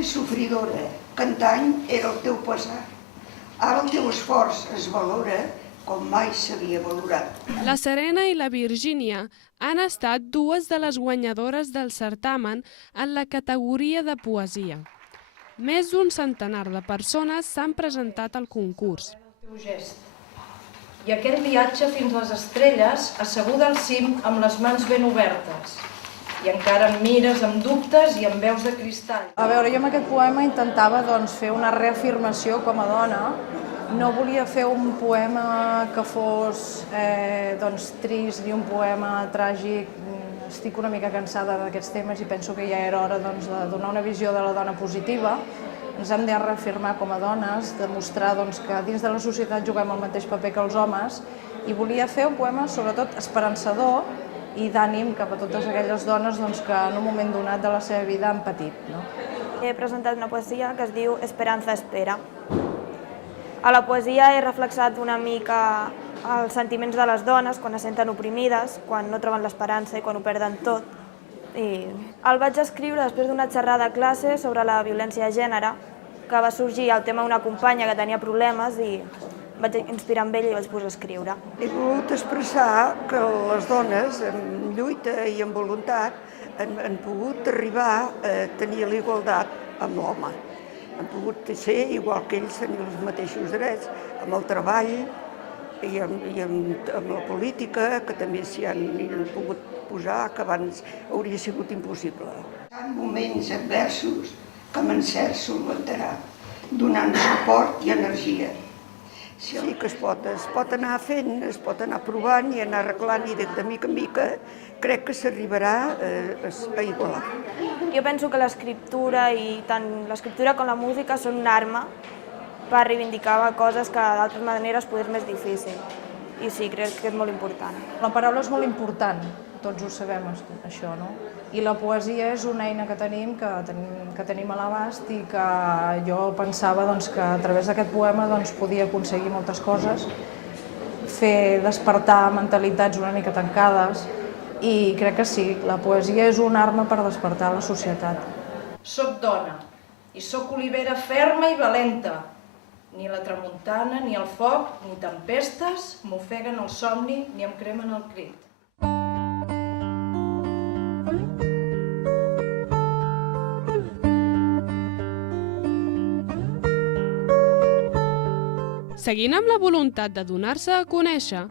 i sofridora, que antany era el teu pesar. Ara el teu esforç es valora com mai s'havia valorat. La Serena i la Virgínia han estat dues de les guanyadores del certamen en la categoria de poesia. Més d'un centenar de persones s'han presentat al concurs. I aquell viatge fins les estrelles, asseguda al cim amb les mans ben obertes. I encara em mires amb dubtes i amb veus de cristall. A veure, jo amb aquest poema intentava fer una reafirmació com a dona. No volia fer un poema que fos trist ni un poema tràgic. Estic una mica cansada d'aquests temes i penso que ja era hora de donar una visió de la dona positiva. Ens hem de reafirmar com a dones, demostrar que dins de la societat juguem el mateix paper que els homes, i volia fer un poema sobretot esperançador i d'ànim cap a totes aquelles dones que en un moment donat de la seva vida han patit. He presentat una poesia que es diu Esperanza espera. A la poesia he reflexat una mica els sentiments de les dones quan es senten oprimides, quan no troben l'esperança i quan ho perden tot. I el vaig escriure després d'una xerrada a classe sobre la violència de gènere, que va sorgir el tema d'una companya que tenia problemes i vaig inspirar amb ella i vaig posar a escriure. He volgut expressar que les dones, amb lluita i amb voluntat, han pogut arribar a tenir l'igualtat amb l'home. Han pogut ser igual que ells, tenir els mateixos drets amb el treball i amb la política, que també s'hi han pogut posar, que abans hauria sigut impossible. Hi ha moments adversos que amb encert solventarà, donant suport i energia. Sí que es pot anar fent, es pot anar provant i anar arreglant, i de mica en mica crec que s'arribarà a igualar. Jo penso que l'escriptura, i tant l'escriptura com la música, són una arma per reivindicar coses que d'altres maneres poder és més difícil. I sí, crec que és molt important. La paraula és molt important, tots ho sabem, això, no? I la poesia és una eina que tenim a l'abast i que jo pensava que a través d'aquest poema podia aconseguir moltes coses, fer despertar mentalitats una mica tancades, i crec que sí, la poesia és una arma per despertar la societat. Soc dona i soc olivera ferma i valenta. Ni la tramuntana, ni el foc, ni tempestes m'ofeguen el somni ni em cremen el crit. Seguint amb la voluntat de donar-se a conèixer,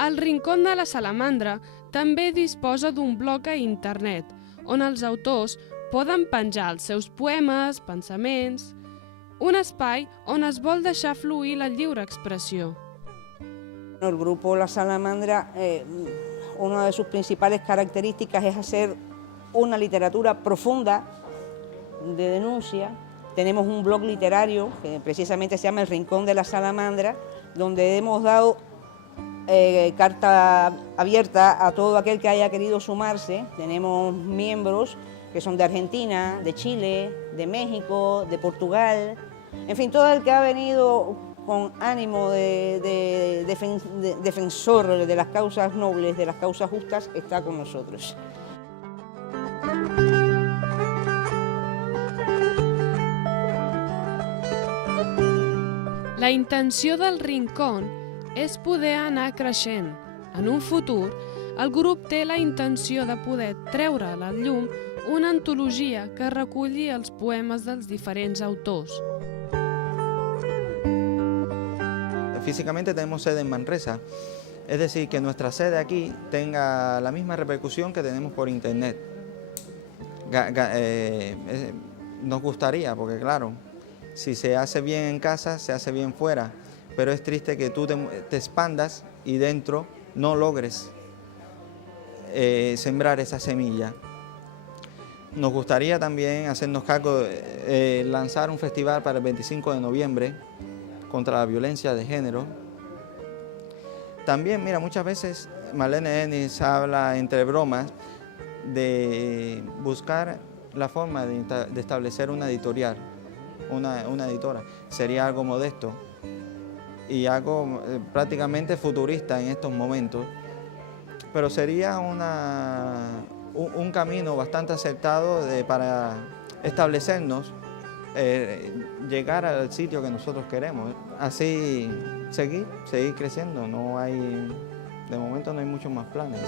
el Rincón de la Salamandra també disposa d'un blog a internet, on els autors poden penjar els seus poemes, pensaments, un espai on es vol deixar fluir la lliure expressió. El grupo La Salamandra, una de sus principales características es hacer una literatura profunda de denuncia. Tenemos un blog literario que precisamente se llama El Rincón de la Salamandra, donde hemos dado carta abierta a todo aquel que haya querido sumarse. Tenemos miembros que son de Argentina, de Chile, de México, de Portugal, en fin, todo el que ha venido con ánimo de defensor de las causas nobles, de las causas justas, está con nosotros. La intenció del Rincón és poder anar creixent. En un futur, el grup té la intenció de poder treure a la llum una antologia que reculli els poemes dels diferents autors. Físicamente tenemos sede en Manresa, es decir, que nuestra sede aquí tenga la misma repercusión que tenemos por internet. Nos gustaría, porque claro, si se hace bien en casa, se hace bien fuera, pero es triste que tú te expandas y dentro no logres sembrar esa semilla. Nos gustaría también hacernos cargo de lanzar un festival para el 25 de noviembre contra la violencia de género. También, mira, muchas veces Marlene Ennis habla entre bromas de buscar la forma de establecer una editorial, una editora. Sería algo modesto y algo prácticamente futurista en estos momentos, pero sería un camino bastante acertado para establecernos llegar al sitio que nosotros queremos. Así seguir creciendo. De momento no hay muchos más planes.